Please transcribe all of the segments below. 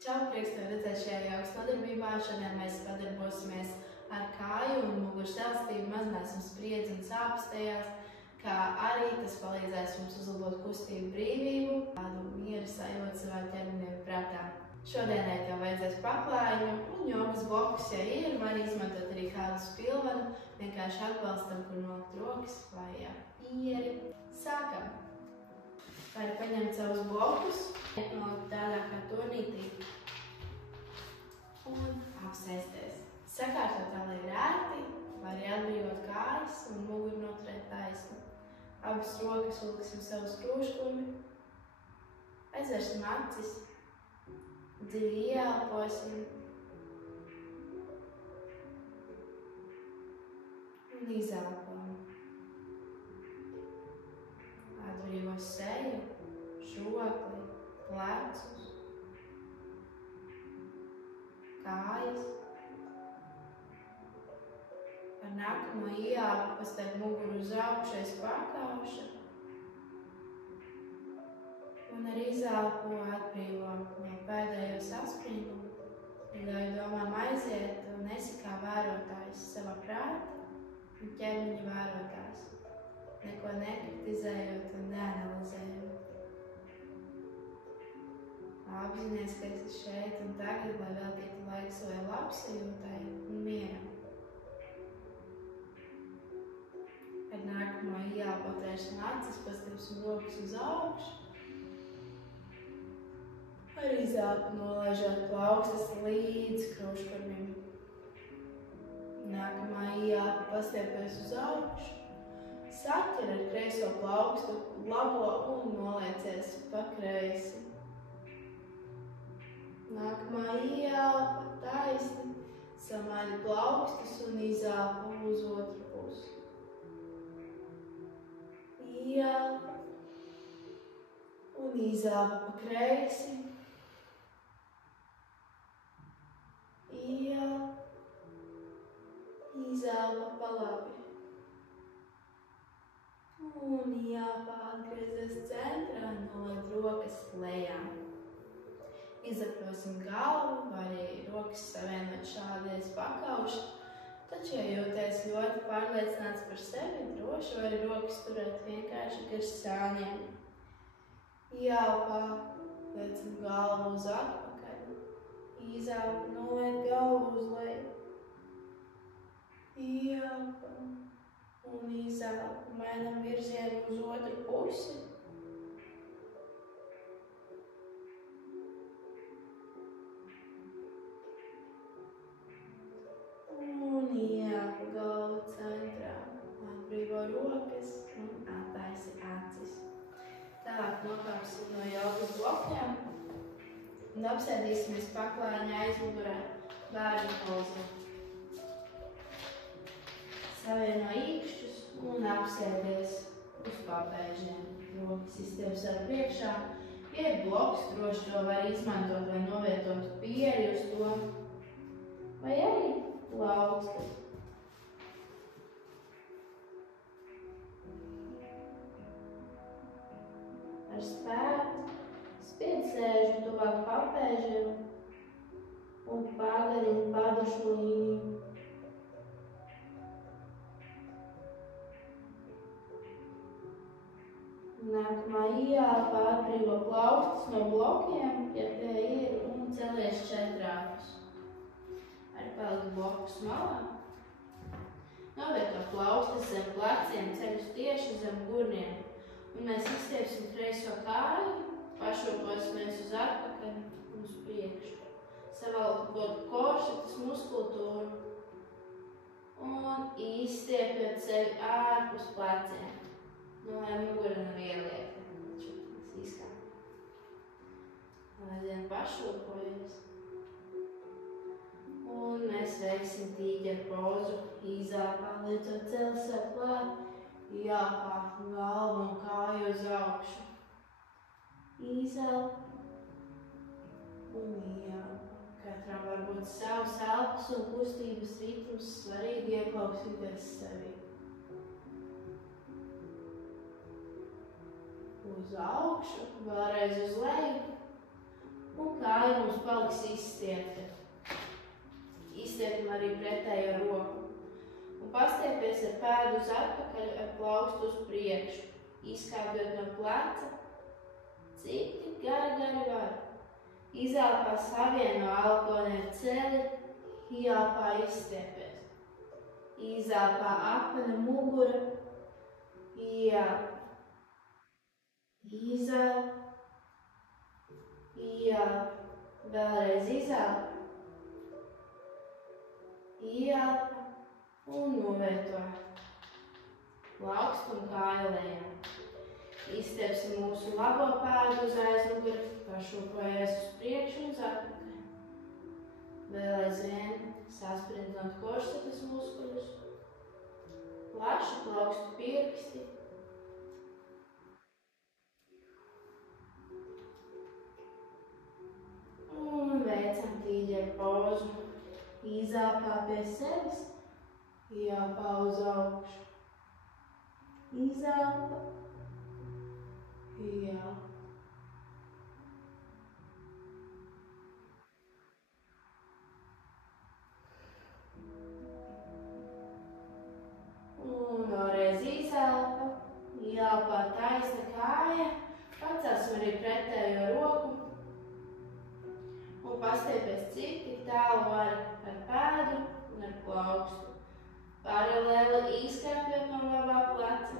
Čau, prieks tev redzēt šajā jaukas nodarbībā. Šodien mēs padarbosimies ar kāju un muguras elastību, mazināsim spriedzi un sāpes tajās, kā arī tas palīdzēs mums uzlabot kustību brīvību, tādu miera sajūtu savā ķermenī un prātā. Šodienai tev vajadzēs paklājiņu un jogas blokus, ja ir, var izmantot arī kādu spilvenu, vienkārši atbalstam, kur nolikt rokas vai ieri. Sākam! Vari paņemt savus blokus, nolikt tādā kā turnītī un apsēsties. Sakārtot tā, lai ir ērti, vari atbrīvot kājas un muguru noturēt taisnu. Abas rokas uzliksim savu skrūškumi, aizvērsim acis, dziļi ieelposim un izelpojam. Atbrīvo seju, žokli, plecus, kājas. Ar nākamo ieelpu pastiep muguru uz augšu aiz pakauša un ar izelpu atbrīvo no pēdējo saspringumu. Ļauj domām aiziet un esi kā vērotājs savā prāta un ķermeņa vērotājs, neko nekritizējot un neanalizējot. Apzinies, ka esi šeit un tagad, lai veltītu laiku savai labsajūtai un mieram. Ar nākamo ieelpu atvērsim acis, pastiepsim rokas uz augšu. Ar izelpu nolaižot plaukstas līdz krūškurmim. Nākamā ieelpa pastiepies uz augšu. Saķer ar kreiso plaukstu labo un noliecies pa kreisi. Nākamā ieelpa taisni, samaļ plaukstus un izelpa uz otru pusi. Ieelpa un izelpa pa kreisi. Ieelpa, izelpa pa labi. Un ieelpa atgriezies centrā, noliec rokas lejā. Izapļosim galvu, vai arī rokas savienot šādi aiz pakauša. Taču, ja jūties ļoti pārliecināts par sevi, droši vari rokas turēt vienkārši gar sāņiem. Ieelpā liecam galvu uz atpakaļ. Izelpa noliec galvu uz leju. Ieelpa un izelpa. Mainam virzienu uz otru pusi. Un ieelpa galvu centrā. Atbrīvo rokas un attaisi acis. Tālāk nokāpsim no jogas blokiem un apsēdīsimies paklājiņā aizmugurē bērnu pozā. Savieno īkšķus un apsēdies uz papēžiem. Rokas izstiep sev priekšā. Ja ir bloks, droši to var izmantot, lai novietotu pieri uz to, vai arī plaukstu. Ar spēku spied sēžu tuvāk papēžiem un pagarini padušu līniju. Nākamā ieelpa atbrīvo plaukstus no blokiem, ja tie ir, un celies četrākus. Arī palikt blokus malā. Novieto plaukstas zem pleciem, ceļus tieši zem gurniem. Un mēs izstiepsim kreiso kāju, pašoposimies uz atpakaļ un uz priekšu. Savalkot korsetas muskultūru un izstiepjot sevi ārpus pleciem. Lai mugura nav ieliekta. Šeit izskāp. Aizvien pašopojamies. Un mēs veiksim tīģeru pozu. Izelpā liecot celi sev klāt. Ieelpā galvu un kāju uz augšu. Izelpa un ieelpa. Katram var būt savs elpas un kustības ritms, svarīgi ieklausīties sevi. Uz augšu, vēlreiz uz leju Un kāja mums paliks izstiepta. Izstiepam arī pretējo roku. Un pastiepies ar pēdu uz atpakaļ, ar plaukstu uz priekšu. Izkāpjot no pleca, cik tik gari var. Izelpā savieno alkoni ar celi, ielpā izstiepies. Izelpā apaļa mugura, ielpa. Izelpa, ielpa. Vēlreiz izelpa. Ielpa un novieto plaukstu un kāju lejā. Izstiepsim mūsu labo pēdu uz aizmuguri, pašūkojies uz priekšu un uz atpakaļ. Vēl aizvien sasprintot korsetes muskuļus, plaši plaukstu pirksti. Un veicam tīģeru pozu. Izelpā pie sevis, ielpā uz augšu. Izelpa, ielpa. Un vēlreiz izelpa, ielpā taisna kāja. Pacelsim arī pretējo roku. Un pastiepies, cik tik tālu var ar pēdu un ar plaukstu. Paralēli izkāpjot no labā pleca.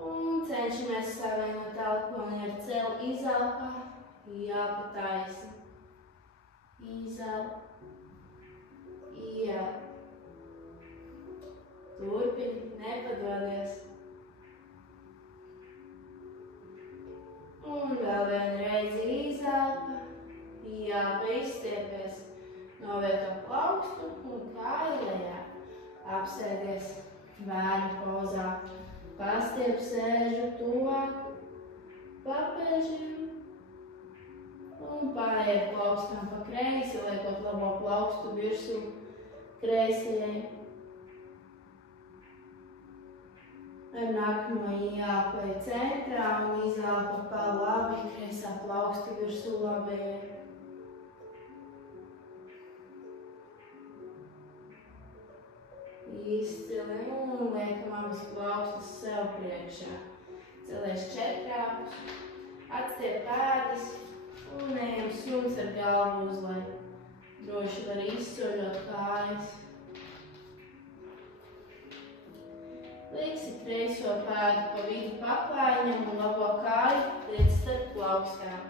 Un cenšamies savienot alkoni ar celi izelpā, ielpa taisni. Izelpa, ielpa. Turpini, nepadodies. Un vēl vienreiz izelpa, ielpa izstiepies, novieto plaukstu un kāju lejā. Apsēdies bērnu pozā, pastiep sēžu tuvāk papēžiem un pāriet plaukstam pa kreisi, liekot labo plaukstu virsū kreisajai. Ar nākamo ielpai centrā un izelpa pa labi, kreisā plauksta virsū labajai. Izcili un liekam abas plaukstas sev priekšā. Celies četrāpus, atstiep pēdas un ejam suns ar galvu uz leju. Droši var izsoļot kājas. Liksi kreiso pēdu pa vidu paklājiņam un labo kāju liec starp plaukstām,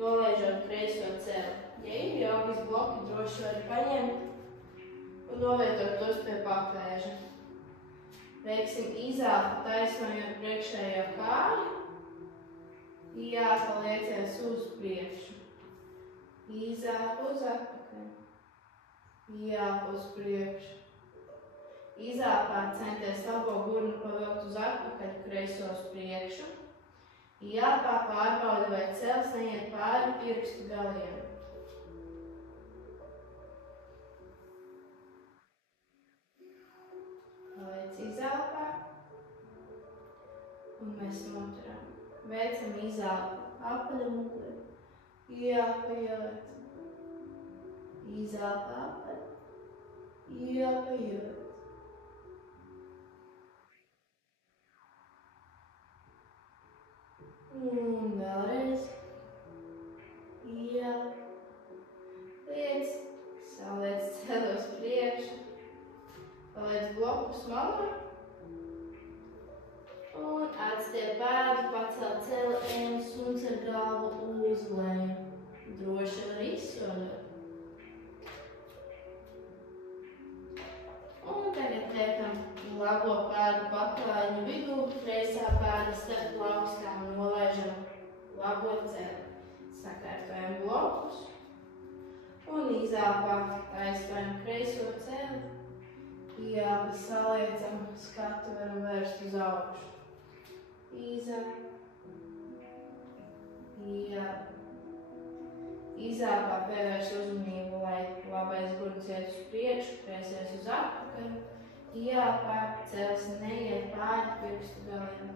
nolaižot kreiso celi. Ja ir jogas bloki, droši var paņemt un novietot tos pie papēža. Veiksim izelpu taisnojot priekšējo kāju, ielpa liecies uz priekšu. Izelpa uz atpakaļ, ielpa uz priekšu. Izelpā centies labo gurnu pavilkt uz atpakaļ, kreiso uz priekšu. Ielpā pārbaudi, vai cels neiet pāri pirkstu galiem. Paliec izelpā un mēs noturam. Veicam izelpu, apaļa muguri. Ielpa ieliec. Izelpa apaļa. Ielpa ieliec. Un vēlreiz. Ielpa. Liec. Saliec celi uz priekšu. Paliec blokus malā. Un atstiep pēdu, pacel celi, ejam suns ar galvu uz leju. Droši var izsoļot. Un tagad liekam labo pēdu paklājiņu vidū, kreisā pēda starp plaukstām un nolaižam labo celi. Sakārtojam blokus un izelpā taisnojam kreiso celi. Ielpa saliecam, skatu varam vērst uz augšu. Izelpa, ielpa. Izelpā pievērš uzmanību, lai labais gurns iet uz priekšu, kreisais uz atpakaļ. Ielpā celis neiet pāri pirkstu galiem.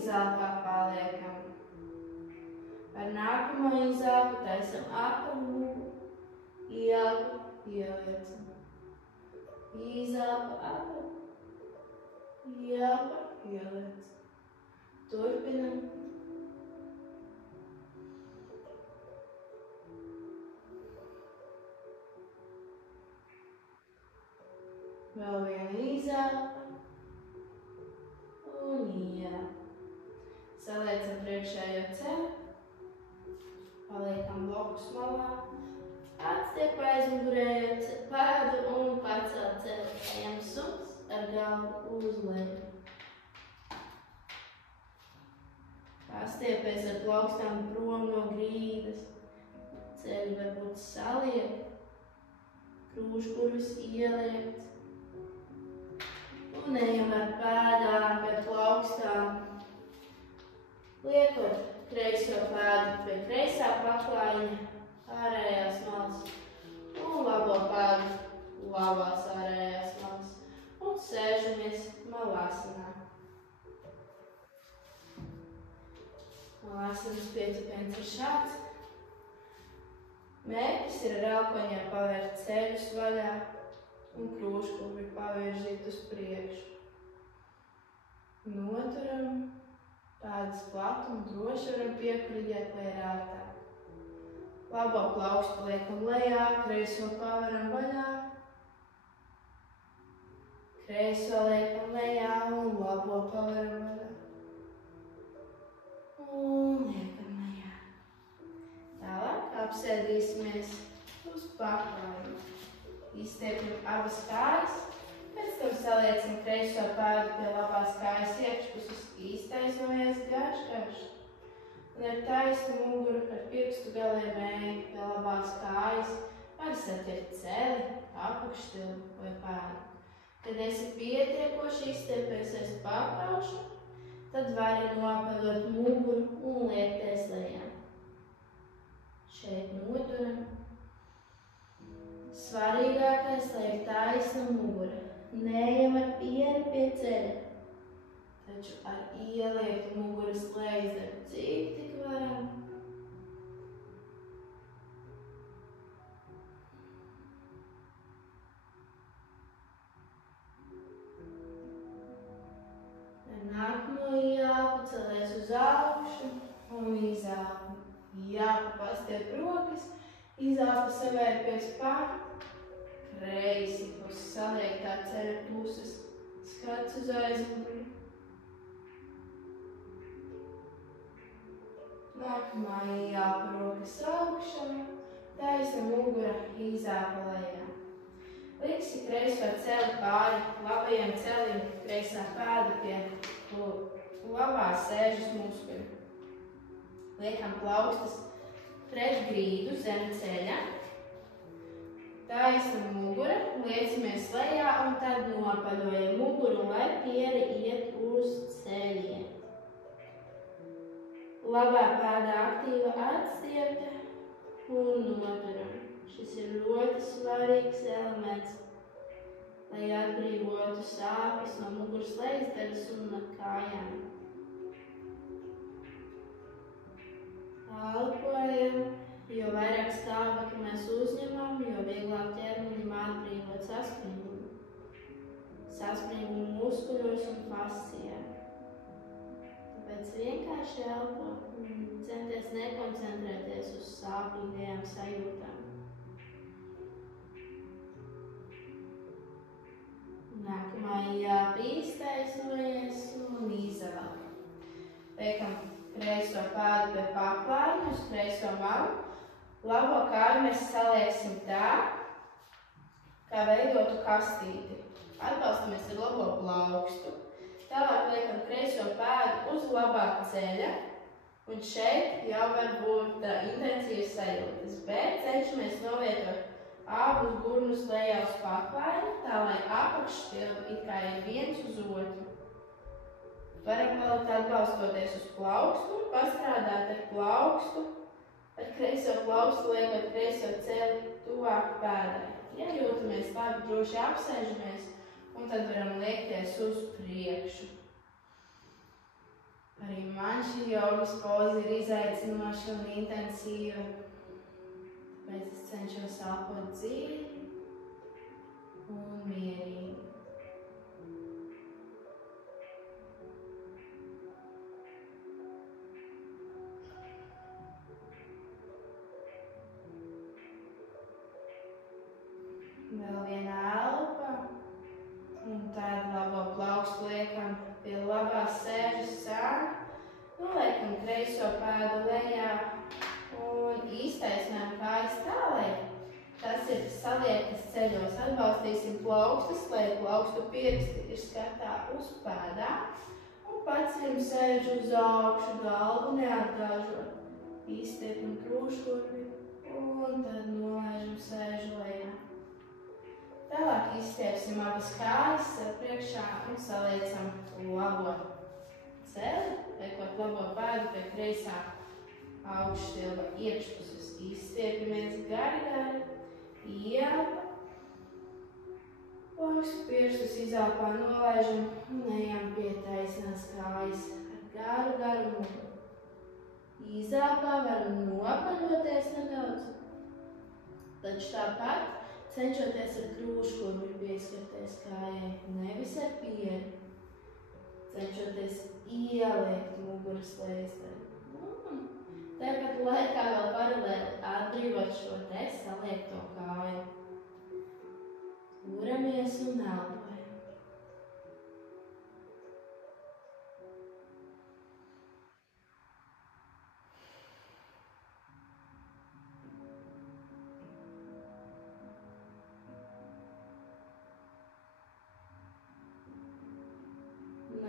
izelpā paliekam. Ar nākamo izelpu taisam apaļ muguru, ielpu, ieliecam. Izelpa apaļ, ielpa, ieliecam. Turpinam. Vēl viena izelpa un ielpa. Saliecam priekšējo ceļu, paliekam blokus malā, atstiep aizmugurējo pēdu un pacel ceļu. Ejam suns ar galvu uz leju. Pastiepies ar plaukstām prom no grīdas, ceļi varbūt saliet, krūškurvis ieliekts. Un ejam ar pēdām pie plaukstām, liekot kreiso pēdu pie kreisā paklājiņa, ārējās malas, un labo pēdu labās ārējās malas, un sēžamies malāsanā. Malāsanas pieķepiens ir šāds. Mērķis ir ar elkoņiem pavērt ceļus vaļā un krūškurvi pavirzīt uz priekšu. Noturam, pēdas platumu droši varam piekuriģēt, lai ir ērtāk. Labo plaukstu liekam lejā, kreiso paveram vaļā. Kreiso liekam lejā un labo paveram vaļā. Un liekam lejā. Tālāk apsēdīsimies uz paklājiņu. Izstiepjam abas kājas, pēc tam saliecam kreiso pēdu pie labās kājas iekšpuses, iztaisojies garš. Un ar taisnu muguru ar pirkstu galiem ejam pie labās kājas, var saķert celi, apakšstilu vai pēdu. Kad esi pietiekoši izstiepies aiz pakauša, tad vari nopaļot muguru un liekties lejā. Šeit noturam. Svarīgākais, lai ir taisna mugura. Neejam ar pieri pie ceļa, taču ar ieliektu muguras leizdaļu, cik tik varam. Ar nākamo ielpu celies uz augšu un izelpu. Ielpu pastiep rokas, izelpu savērpies pār. Kreisi pusi saliektā ceļa puses, skats uz aizmuguri. Nākamā ielpa rokas augšā, taisa mugura, izelpa lejā. Liksi kreiso celi pāri labajiem celim, kreisā pēda pie labā sēžas muskuļa. Liekam plaukstas pret grīdu zem ceļa. Taisna mugura, liecamies lejā un tad nopaļojam muguru, lai pieri iet uz ceļiem. Labā pēda aktīva atstiepta un noturam. Šis ir ļoti svarīgs elements, lai atbrīvotu sāpes no muguras leizdaļas un no kājām. Elpojam. Jo vairāk stāvokļu mēs uzņemam, jo vieglāk ķermenim atbrīvot saspringumu. Saspringumu muskuļos un fascijā. Tāpēc vienkārši elpo un centies nekoncentrēties uz sāpīgajām sajūtām. Nākamā ielpa iztaisojies un izelp. Liekam kreiso pēdu pie paklājiņa uz kreiso malu. Labo kāju mēs salieksim tā, kā veidotu kastīti. Atbalstamies ar labo plaukstu. Tālāk liekam kreiso pēdu uz labā ceļa. Un šeit jau var būt intensīvas sajūtas, bet cenšamies novietot abus gurnus lejā uz paklājiņu, tā lai apakšstila it kā ir viens uz otru. Varam vēl atbalstoties uz plaukstu, pastrādāt ar plaukstu. Ar kreiso plaukstu liekot kreiso celi tuvāk pēdai. Ja jūtamies labi, droši apsēžamies un tad varam liekties uz priekšu. Arī man šī jogas poza ir izaicinoša un intensīva. Tāpēc es cenšos elpot dziļi un mierīgi. Vēl viena elpa. Un tad labo plaukstu liekam pie labās sēžas sāna. Noliekam kreiso pēdu lejā un iztaisnām kājas tālāk. Tas ir saliekas ceļos. Atbalstīsim plaukstas, lai plaukstu pirksti ir skatā uz pēdām. Un paceļam sēžu uz augšu, galvu neatgāžot. Izstiepam krūškurvi un tad nolaižam sēžu lejā. Tālāk izstiepsim abas kājas sev priekšā un saliecam labo celi, liekot labo pēdu pie kreisā augšstilba iekšpuses. Izstiepamies gari, ieelpa, plaukstu pirkstus izelpā nolaižam un ejam pie taisnās kājas ar garu muguru. Izelpā varam nopaļoties nedaudz, taču tāpat cenšoties ar krūškurvi pieskarties kājai, nevis ar pieri. Cenšoties ieliekt muguras lejasdaļu. Tāpat laikā vēl paralēli atbrīvot šo te saliekto kāju. Turamies un elpojam.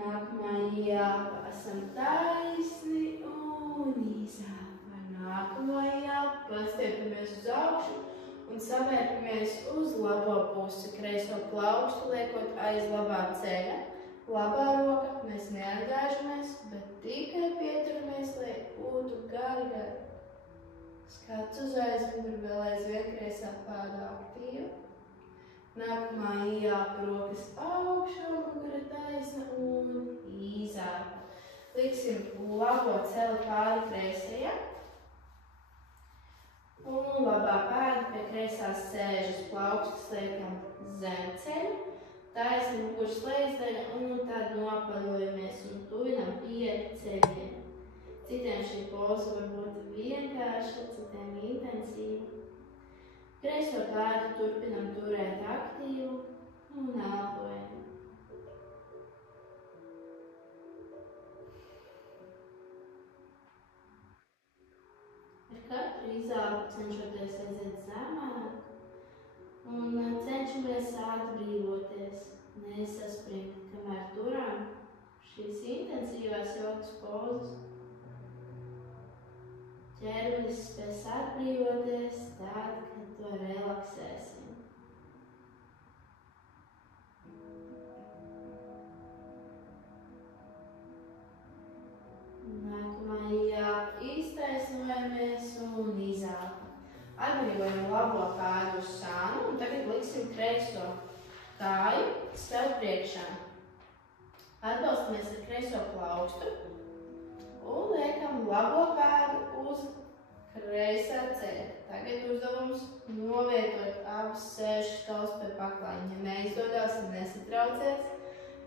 Nākamā ieelpa esam taisni un izelpa. Nākamā ieelpa pastiepamies uz augšu un savērpamies uz labo pusi. Kreiso plaukstu liekot aiz labā ceļa. Labā roka mēs neatgāžamies, bet tikai pieturamies, lai būtu gari. Skats uz aizmuguri, vēl aizvien kreisā pēda aktīva. Nākamā ieelpa rokas augšā, mugura taisna un izelpa. Liksim labo celi pāri kreisajam. Un labā pēda pie kreisās sēžas plaukstas liekam zem ceļa. Taisna muguras lejasdaļa un tad nopaļojamies un tuvinam pie ceļiem. Citiem šī poza var būt vienkārša, citiem intensīva. Kreiso pēdu turpinam turēt aktīvu un elpojam. Ar katru izelpu cenšoties aiziet zemāk un cenšamies atbrīvoties, nesaspringt, kamēr turam šīs intensīvās jogas pozas. Ķermenis spēs atbrīvoties tad, kad to relaksēsim. Nākamā ieelpa iztaisnojamies un izelpa. Atbrīvojam labo pēdu uz sānu un tagad liksim kreiso kāju sev priekšā. Atbalstamies ar kreiso plaukstu un liekam labo pēdu uz kreisā ceļa. Tagad uzdevums novietot abas sēžu stāvus pie paklājiņa. Ja neizdodas, nesatraucies.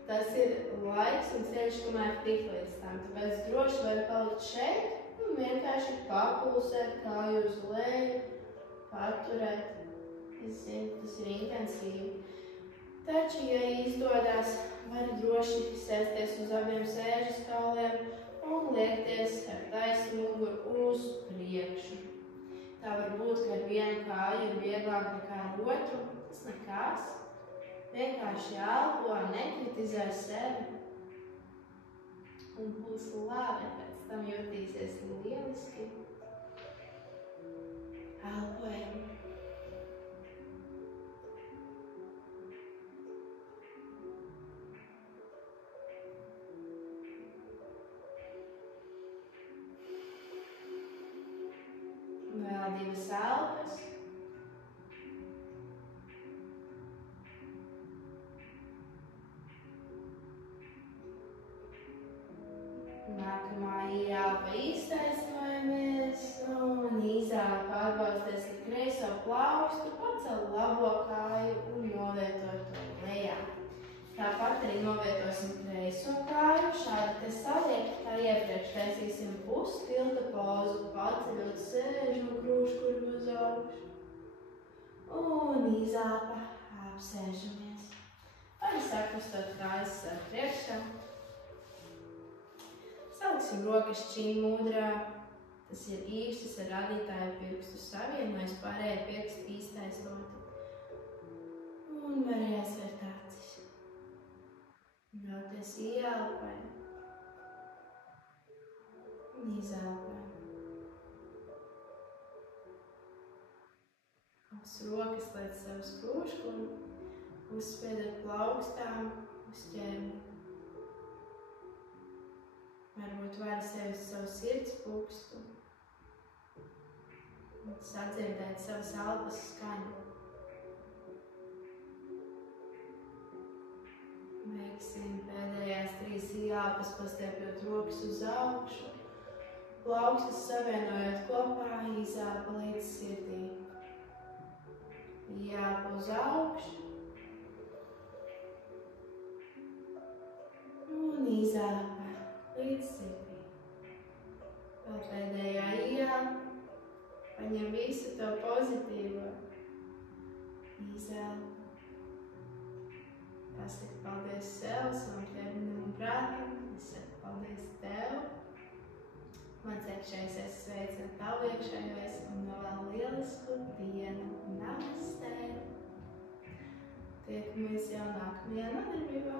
Tas ir laiks un ceļš, kamēr tik līdz tam. Tāpēc droši var palikt šeit un vienkārši papulsēt kāju uz leju, paturēt. Es zinu, tas ir intensīvi. Taču, ja izdodas, var droši sēsties uz abiem sēžas kauliem un liekties ar taisnu muguru uz priekšu. Tā var būt, ka ar vienu kāju ir vieglāk nekā ar otru. Tas nekās. Vienkārši elpo, nekritizē sevi. Un būs labi, pēc tam jutīsies lieliski. Elpojam. Vēl divas elpas. augstu, pacel labo kāju un novietoju to lejā. Tāpat arī novietosim kreiso kāju, šādi te saliekt, kā iepriekš taisīsim pustilta pozu, paceļot sēžu krūškurvu uz augšu. Un izelpa, apsēžamies. Vai sakustot kājas ar priekšā. Saliksim rokas čīm mūdrā. Tas ir īstas ar radītāju pirkstu savienojas, pārējie pirksti īstaisnoti. Un varēja aizvērt acis. Ļauties ieelpai un izelpai. Uz rokas līdz savus krūškumu, uzspiedot plaukstām uz ķermeni. Varbūt vari sevi uz savu sirds pukstu un sadzirdēt savas elpas skaņu. Veiksim pēdējās 3 ielpas, pastiepjot rokas uz augšu, plaukstas savienojot kopā, izelpa līdz sirdī. Ielpa uz augšu un izelpa līdz sirdī. Vēl pēdējā ielpa, paņem visu to pozitīvo, izelpa. Pasaka paldies sev, savam ķermenim un prātam. Es saku paldies tev. Mans iekšējais es sveicinu tavu iekšējais un novēlu lielisku dienu. Namaste! Tiekamies jau nākamajā nodarbībā.